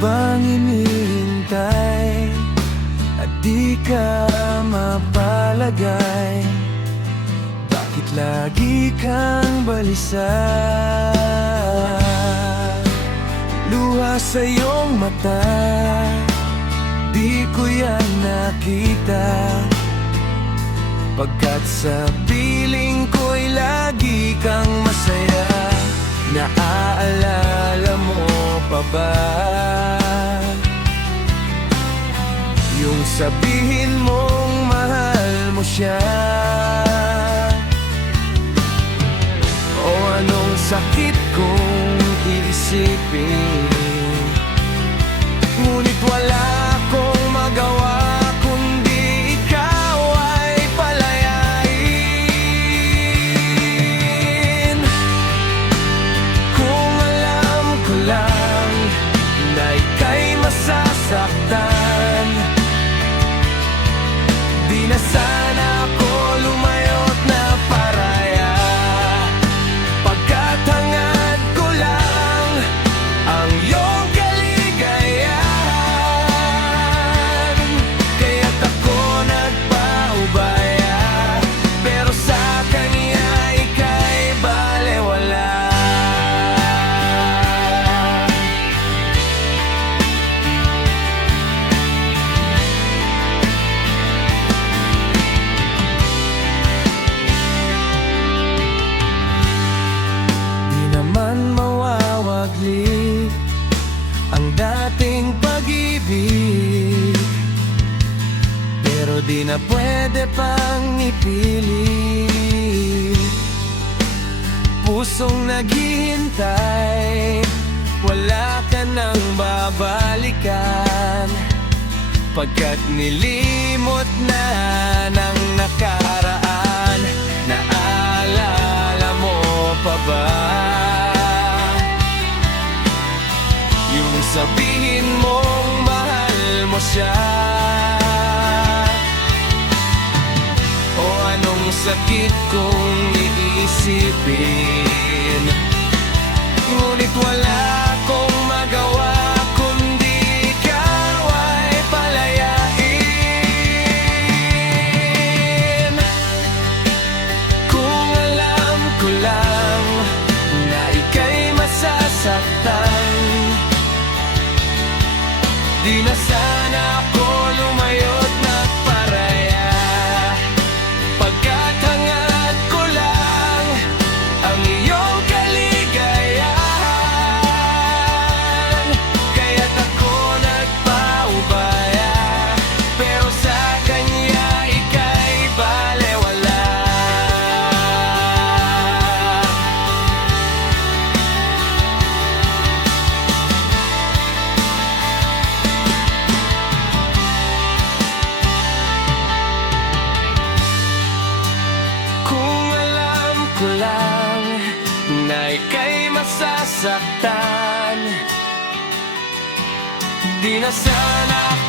bang hinihintay at di ka mapalagay? Bakit lagi kang balisa? Luha sa iyong mata, di ko yan nakita, pagkat sa piling ko'y lagi kang masaya. Naaalala mo pa ba yung sabihin mong mahal mo siya? O anong sakit kong iisipin, ngunit wala akong magawa kundi ikaw ay palayain. Kung alam ko lang na ika'y masasaktan, di na sana ako lumayot na paraya, pagkat hangad ko lang ang iyong kaligayahan. Kaya't ako nagpaubaya, pero sa kanya ika'y balewala. Mawawagli ang dating pag-ibig, pero di na pwede pang ipilit. Pusong naghihintay, wala ka nang babalikan, pagkat nilimot na ng nakaraan. Naalala mo pa ba yung sabihin mong mahal mo siya? O anong sakit kong iisipin, ngunit wala akong magawa kundi ikaw ay palayain. Kung alam ko lang na ika'y masasaktan, di na sana ako lumayot na paraya, pagkat hangad ko lang ang iyong kaligayahan. Kaya't ako nagpaubaya, pero sa kanya ika'y balewala. Ko lang na ika'y masasaktan, di na sana